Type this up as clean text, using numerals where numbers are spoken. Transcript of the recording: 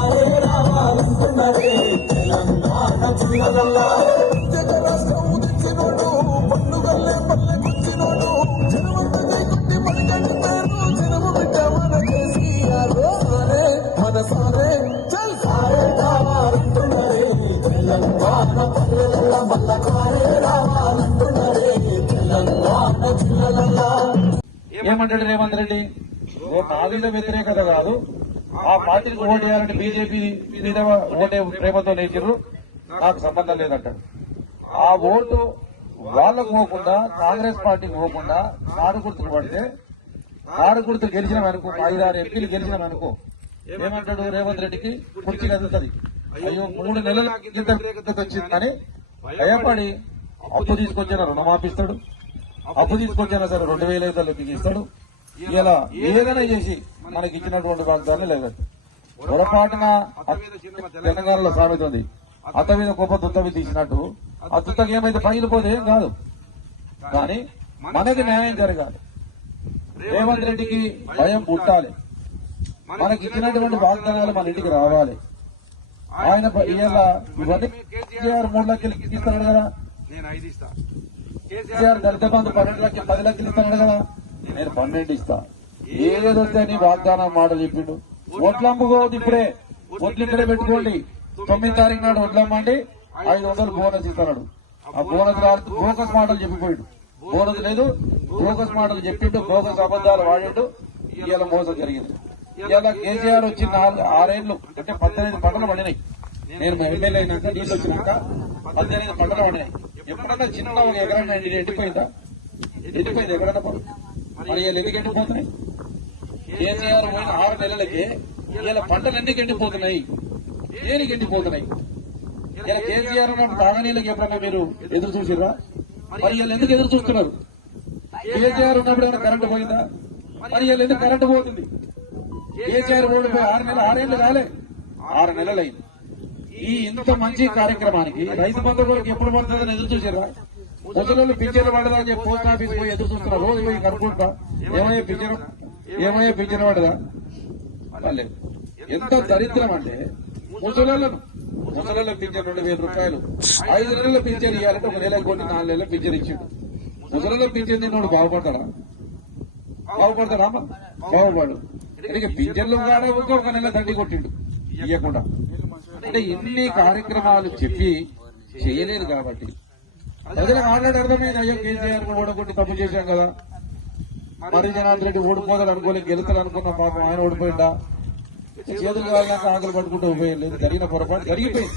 కారే రావాలంటున్నదే తెలంగాణ జిల్లలల్లా రాష్ట్రం ఉదించినోడు పండుగల్లే పల్లె గుచ్చినోడు జనమంతకై కొట్టి మణిగంటి పేరు జనము బిడ్డ మన కేసీఆర్ సారే మన సారే చల్ సారే రావాలంటున్నదే తెలంగాణ పల్లెల మల్ల కారే రావాలంటున్నదే తెలంగాణ జిల్లలల్లా. ఏమంటాడు రేవంత్ రెడ్డి? పార్టీల వ్యతిరేకత కాదు, ఆ పార్టీకి ఓటు వేయాలంటే బీజేపీ మీద ఓటే ప్రేమతో లేచిర్రు, నాకు సంబంధం లేదంటాడు. ఆ ఓటు వాళ్ళకు పోకుండా కాంగ్రెస్ పార్టీకి పోకుండా కారు గుర్తుకు పడితే కారు గుర్తు గెలిచినామనుకో, 5-6 ఎంపీలు గెలిచినామనుకో, ఏమంటాడు రేవంత్ రెడ్డికి? కుర్చీ కదులుతుంది. అయ్యో 3 నెలల వ్యతిరేకత వచ్చిందని భయపడి అప్పు తీసుకొచ్చిన రుణమాపిస్తాడు, అప్పు తీసుకొచ్చినా సరే 2000 ఇస్తాడు. ఇలా ఏదైనా చేసి మనకి ఇచ్చినటువంటి వాగ్దానం లేదండి. పొరపాటున తెలంగాణలో సామెత ఉంది, అత్త మీద గొప్ప దుత్తవి తీసినట్టు ఆ దుత్తకి ఏమైతే పగిలిపోతే ఏం కాదు, కానీ మనకి న్యాయం జరగాలి. రేవంత్ రెడ్డికి భయం పుట్టాలి, మనకి ఇచ్చినటువంటి వాగ్దానాలు మన ఇంటికి రావాలి. ఆయన ఇవన్నీ కేసీఆర్ 3 లక్షలు ఇస్తున్నాడు కదా, నేను 5 ఇస్తా. కేసీఆర్ దళిత బంధు 12 లక్షలు 10 లక్షలు ఇస్తున్నాడు కదా, నేను 12 ఇస్తా. ఏదొస్తే నీ వాగ్దానం మాటలు చెప్పిండు. ఒడ్లమ్ముకోవద్దు, ఇప్పుడే ఒడ్లు ఇక్కడే పెట్టుకోండి. 9వ తారీఖు నాడు ఒడ్లమ్మండి, 500 బోనస్ ఇస్తున్నాడు. ఆ బోనస్ రాదు, బోగస్ మాటలు చెప్పిపోయాడు. బోనస్ లేదు, బోగస్ మాటలు చెప్పిండు, బోగస్ అబద్దాలు వాడిండు. ఇవాళ మోసం జరిగింది. ఇవాళ కేసీఆర్ వచ్చి 6 ఏళ్లు అంటే 18 పంటలు పండినాయి. నేను ఎమ్మెల్యే అయినాక నీళ్ళు వచ్చినాక 18 పంటలు పండినాయి. ఎప్పుడన్నా చిన్న ఒక ఎకరన్నా ఎండిపోయిందా? ఎండిపోయింది ఎక్కడన్నా? మరి వీళ్ళు ఎందుకు ఎండిపోతున్నాయి? కేసీఆర్ పోయిన 6 నెలలకే వీళ్ళ పంటలు ఎందుకు ఎండిపోతున్నాయి? దేనికి ఎండిపోతున్నాయి? ఇలా కేసీఆర్ తాగనీళ్ళకి ఎప్పుడన్నా మీరు ఎదురు చూసిర్రా? మరి వీళ్ళు ఎందుకు ఎదురు చూస్తున్నారు? కేసీఆర్ ఉన్నప్పుడు ఏమైనా కరెంటు పోయిందా? మరి వీళ్ళు ఎందుకు కరెంటు పోతుంది? కేసీఆర్ ఓడిపోయి 6 ఏళ్ళు కాలే, 6 నెలలు అయింది. ఈ ఇంత మంచి కార్యక్రమానికి రైతు బంధు కొరకు ఎప్పుడు పడుతుందని ఎదురు చూసారా? ముసలు పింఛన్లు పడదా అని చెప్పి పోస్ట్ ఆఫీస్ పోయి ఎదురు చూస్తున్నారు. రోజు పోయి కనుక్కుంటా ఏమయ్యే పింఛన్ పడదా? లేదు. ఎంత దరిద్రం అంటే ముసలి పింఛన్ 2000 రూపాయలు, 5 నెలల పింఛన్ ఇవ్వాలంటే 1 నెల కొట్టి 4 నెలల పింఛన్ ఇచ్చిండు. ముసలి పింఛన్ తిన్నాడు బాగుపడతాడా? బాగుపడు. ఇక పింఛన్లు కాడ ఒక నెల దండి కొట్టిండు ఇవ్వకుండా. అంటే ఎన్ని కార్యక్రమాలు చెప్పి చేయలేదు కాబట్టి ప్రజలకు ఆల్రెడీ అర్థమైంది. అయ్యో కేసీఆర్ ఓడగొట్టి తప్పు చేశాం కదా, మరి జనార్దన్ రెడ్డి ఓడిపోతాడు అనుకోలేదు, గెలుస్తాడు అనుకున్నాం. పాపం ఆయన ఓడిపోయిందా? చేతులు కావాలంటే ఆకలి పట్టుకుంటూ ఉపయోగం లేదు. జరిగిన పొరపాటు జరిగిపోయింది.